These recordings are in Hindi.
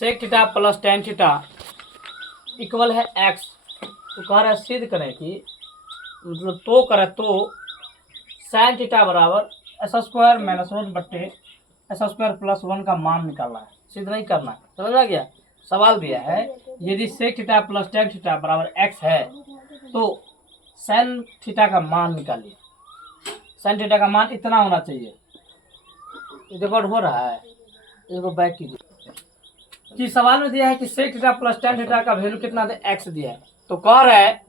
सेक theta plus tan theta equal है एक्स, तो कह रहा है सिद्ध करें कि मतलब तो करें तो साइन थीटा बराबर एस स्क्वायर माइनस वन बट्टे एस स्क्वायर प्लस वन का मान निकालना है, सिद्ध नहीं करना है। समझ आ गया? सवाल दिया है यदि sec theta plus tan theta बराबर एक्स है तो साइन थीटा का मान निकालिए। साइन थीटा का मान इतना होना चाहिए। रिकॉर्ड हो रहा है, इसको बैक कीजिए कि सवाल में दिया है कि sec theta plus tan theta का वैल्यू कितना दे, एक्स दिया है। तो कह रहा है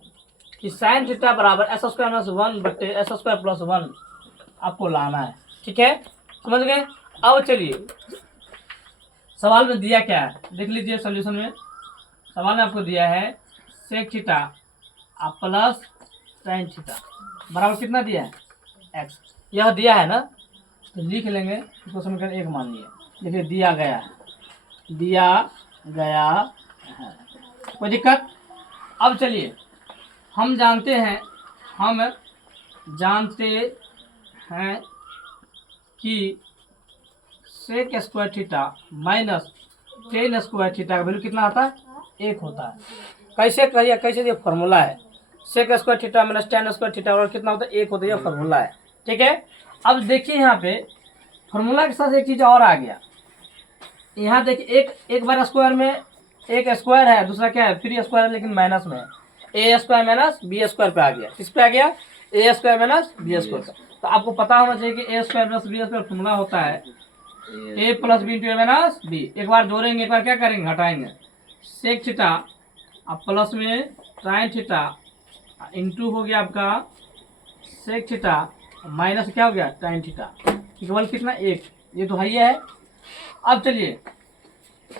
कि साइन थीटा बराबर एस स्क्वायर माइनस वन बट्टे एस स्क्वायर प्लस वन आपको लाना है। ठीक है, समझ गए? अब चलिए सवाल में दिया क्या है देख लीजिए। सॉल्यूशन में सवाल में आपको दिया है sec theta plus sine theta बराबर कितना दिया है, एक्स। यह दिया है ना, तो लिख लेंगे इसको समीकरण एक मान लिया। देखिए दिया गया है, कोई दिक्कत? अब चलिए हम जानते हैं कि sec square theta minus tan square theta का वैल्यू कितना आता है, एक होता है। कैसे कहिए, कैसे ये फॉर्मूला है, sec square theta minus tan square theta और कितना होता है, एक होता है। ये फॉर्मूला है। ठीक है, अब देखिए यहाँ पे फॉर्मूला के साथ एक चीज़ और आ गया। यहाँ देखिए एक बार स्क्वायर में एक स्क्वायर है, दूसरा क्या है, फिर स्क्वायर है लेकिन माइनस में है। A square minus b square पे आ गया। किस पे आ गया, a square minus b square पे। तो आपको पता होना चाहिए कि a square plus b square formula होता है a plus b into a minus b. एक बार जोड़ेंगे, एक बार क्या करेंगे, हटाएंगे। सेक थीटा अब प्लस में साइन थीटा इंटू हो गया आपका सेक थीटा माइनस क्या हो गया टाइन थीटा इक्वल कितना, एक। ये तो हाई है। अब चलिए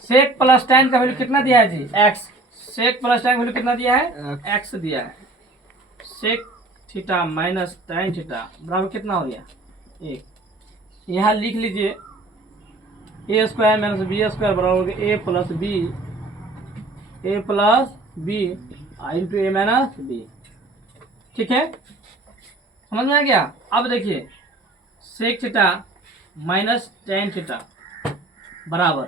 सेक प्लस टेन का वैल्यू कितना दिया है जी, एक्स। सेक प्लस टेन का वैल्यू कितना दिया है, एक्स दिया है। Sec theta minus tan theta बराबर कितना हो गया, एक। यहाँ लिख लीजिए a square minus b square बराबर हो गया a plus b into a minus b. ठीक है, समझ में आ गया? अब देखिए sec theta minus tan theta बराबर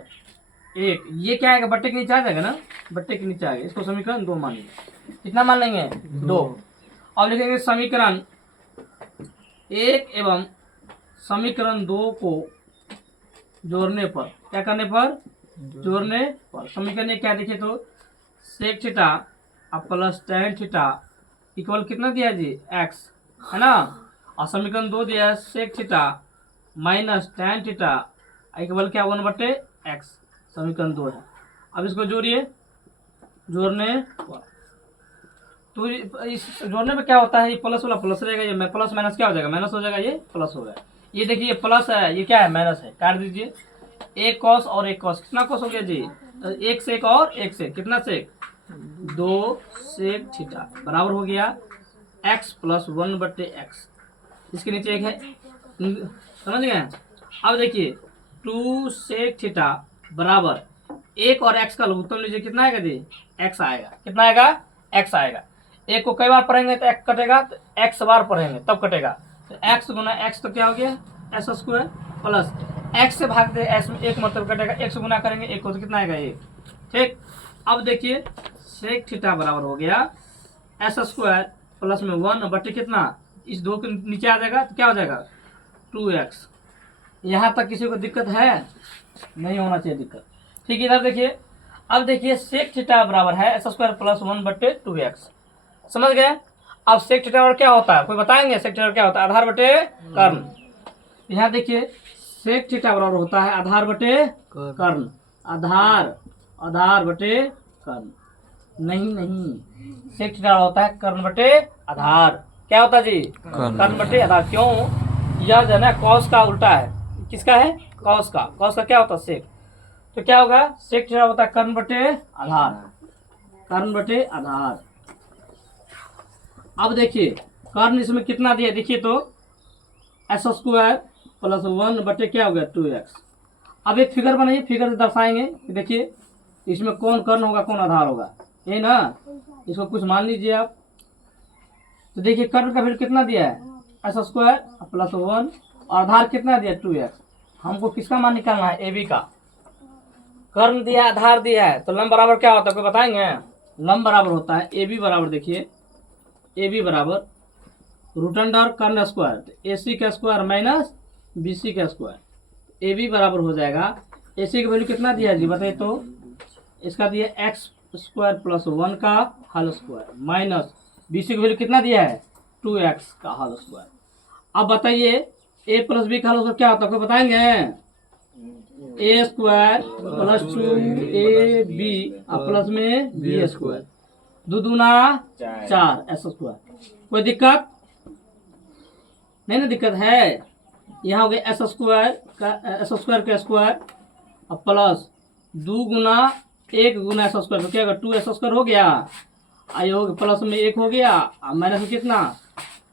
एक। ये क्या आएगा, बट्टे के नीचे आ जाएगा ना, बट्टे के नीचे आ गया। इसको समीकरण दो मान लेंगे। कितना मान लेंगे, दो। अब लिखेंगे समीकरण एक एवं समीकरण दो को जोड़ने पर, क्या करने पर, जोड़ने पर। समीकरण एक क्या देखिए तो sec theta plus tan theta equal कितना दिया है जी, एक्स, है ना। और समीकरण दो दिया है sec theta minus tan theta equal क्या, वन बटे एक्स। समीकरण दो है। अब इसको जोड़िए, जोड़ने पर तो इस जोड़ने में क्या होता है, ये प्लस वाला प्लस रहेगा, ये प्लस माइनस क्या हो जाएगा, माइनस हो जाएगा, ये प्लस हो गया। ये देखिए ये प्लस है, ये क्या है, माइनस है। काट दीजिए, एक कॉस और एक कॉस, कितना कॉस हो गया जी, एक सेक और एक सेक, कितना सेक, दो सेक थीटा बराबर हो गया एक्स प्लस वन बट्टे एक्स। इसके नीचे एक है, समझ गए? अब देखिए टू सेक थीटा बराबर एक और एक्स का लघुत्तम लीजिए, कितना आएगा जी, एक्स आएगा। कितना आएगा, एक्स आएगा। एक को कई बार पढ़ेंगे तो एक्स कटेगा, तो एक्स बार पढ़ेंगे तब कटेगा। तो एक्स गुना एक्स तो क्या हो गया, एस स्क्वायर प्लस एक्स से भाग दे एक्स में एक मतलब कटेगा, एक से गुना करेंगे एक को तो कितना आएगा, एक। ठीक, अब देखिए सेक थीटा बराबर हो गया एस स्क्वायर प्लस में वन बटे कितना, इस दो के नीचे आ जाएगा तो क्या हो जाएगा, टू एक्स। यहाँ तक किसी को दिक्कत है, नहीं होना चाहिए दिक्कत। ठीक, इधर देखिए। अब देखिए सेक थीटा बराबर है एस स्क्वायर प्लस वन बटे टू एक्स। समझ गए? अब सेक थीटा और क्या होता है, कोई बताएंगे सेक थीटा क्या होता है, आधार बटे कर्ण। यहाँ देखिए सेक थीटा बराबर होता है आधार बटे कर्ण, आधार बटे कर्ण। नहीं, सेक थीटा होता है कर्ण बटे आधार। क्या होता है जी, कर्ण बटे आधार। क्यों, यह जो है ना कॉस का उल्टा है। किसका है, कॉस का। कॉस का क्या होता है, सेक। तो क्या होगा, सेक थीटा होता है कर्ण बटे आधार, कर्ण बटे आधार। अब देखिए कर्ण इसमें कितना दिया, देखिए तो एस स्क्वायर प्लस वन बटे क्या हो गया, टू एक्स। अब एक फिगर बनाइए, फिगर से दर्शाएंगे। देखिए इसमें कौन कर्ण होगा कौन आधार होगा, ये ना। इसको कुछ मान लीजिए आप। तो देखिए कर्ण का वैल्यू कितना दिया है, एस स्क्वायर प्लस वन, और आधार कितना दिया, टू एक्स। हमको किसका मान निकालना है, ए बी का। कर्ण दिया है, आधार दिया है, तो लंब बराबर क्या होता है, कोई बताएंगे? लंब बराबर होता है ए बी बराबर, देखिए ए बी बराबर रूट अंडर कर्ण स्क्वायर, तो ए सी का स्क्वायर माइनस बी सी का स्क्वायर। ए बी बराबर हो जाएगा, ए सी की वैल्यू कितना दिया है जी बताइए तो, इसका दिया एक्स स्क्वायर प्लस 1 का whole square minus b c की वैल्यू कितना दिया है 2x का होल स्क्वायर। अब बताइए ए प्लस बी का होल स्क्वायर क्या होता है, कोई बताएंगे? A square plus 2ab plus में बी स्क्वायर, दो दूना 4 एस स्क्वायर। कोई दिक्कत नहीं ना? दिक्कत है। यहाँ हो गया एस स्क्वायर का स्क्वायर अब प्लस 2 गुना 1 गुना एस स्क्वायर, तो क्या होगा 2 एस स्क्वायर हो गया, आई हो गया प्लस में 1 हो गया, माइनस में कितना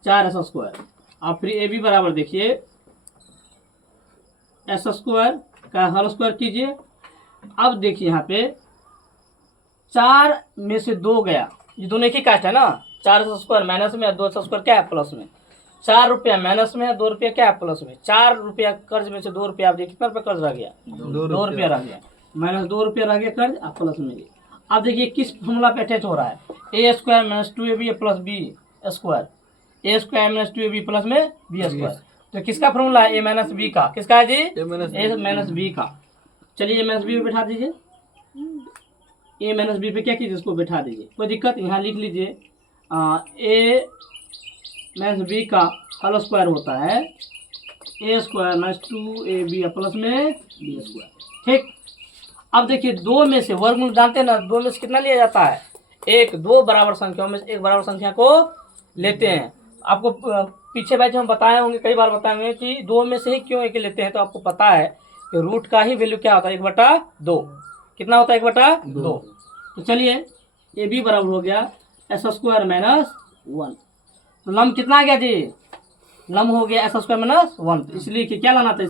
4 एस स्क्वायर। अब फिर ए बी बराबर देखिए एस स्क्वायर का होल स्क्वायर कीजिए। अब देखिए यहाँ पे 4 में से 2 गया, ये दोनों एक ही कास्ट है ना, 4 एस स्क्वायर माइनस में 2 एस स्क्वायर क्या है प्लस में, 4 रुपया माइनस में 2 रुपया क्या है प्लस में, 4 रुपया कर्ज में से 2 रुपया, आप देखिए कितना रुपया कर्ज रह गया 2 रुपया रह गया, माइनस 2 रुपया रह गया कर्ज, आप प्लस में। अब देखिए किस फॉर्मूला पे अटैच हो रहा है, a square minus 2ab plus b square, a square minus 2ab plus में बी स्क्वायर, तो किसका फॉर्मूला है ए माइनस बी का, किसका है जी ए माइनस बी का। चलिए ए माइनस बी पे बैठा दीजिए, ए माइनस बी पे क्या कीजिए इसको बैठा दीजिए, कोई दिक्कत, यहाँ लिख लीजिए ए माइनस बी का होल स्क्वायर होता है a square minus 2ab plus में बी स्क्वायर, ठीक। अब देखिए 2 में से वर्गमूल जानते हैं ना, 2 में से कितना लिया जाता है 1, 2 बराबर संख्याओं में से एक बराबर संख्या को लेते हैं। आपको पीछे बैच हम बताए होंगे, कई बार बताए होंगे कि 2 में से ही क्यों एक लेते हैं, तो आपको पता है कि रूट का ही वैल्यू क्या होता है 1/2, कितना होता है 1/2। तो चलिए ए बी बराबर हो गया एस स्क्वायर माइनस 1, तो लंब कितना आ गया जी, लंब हो गया एस स्क्वायर माइनस 1, इसलिए कि क्या लाना था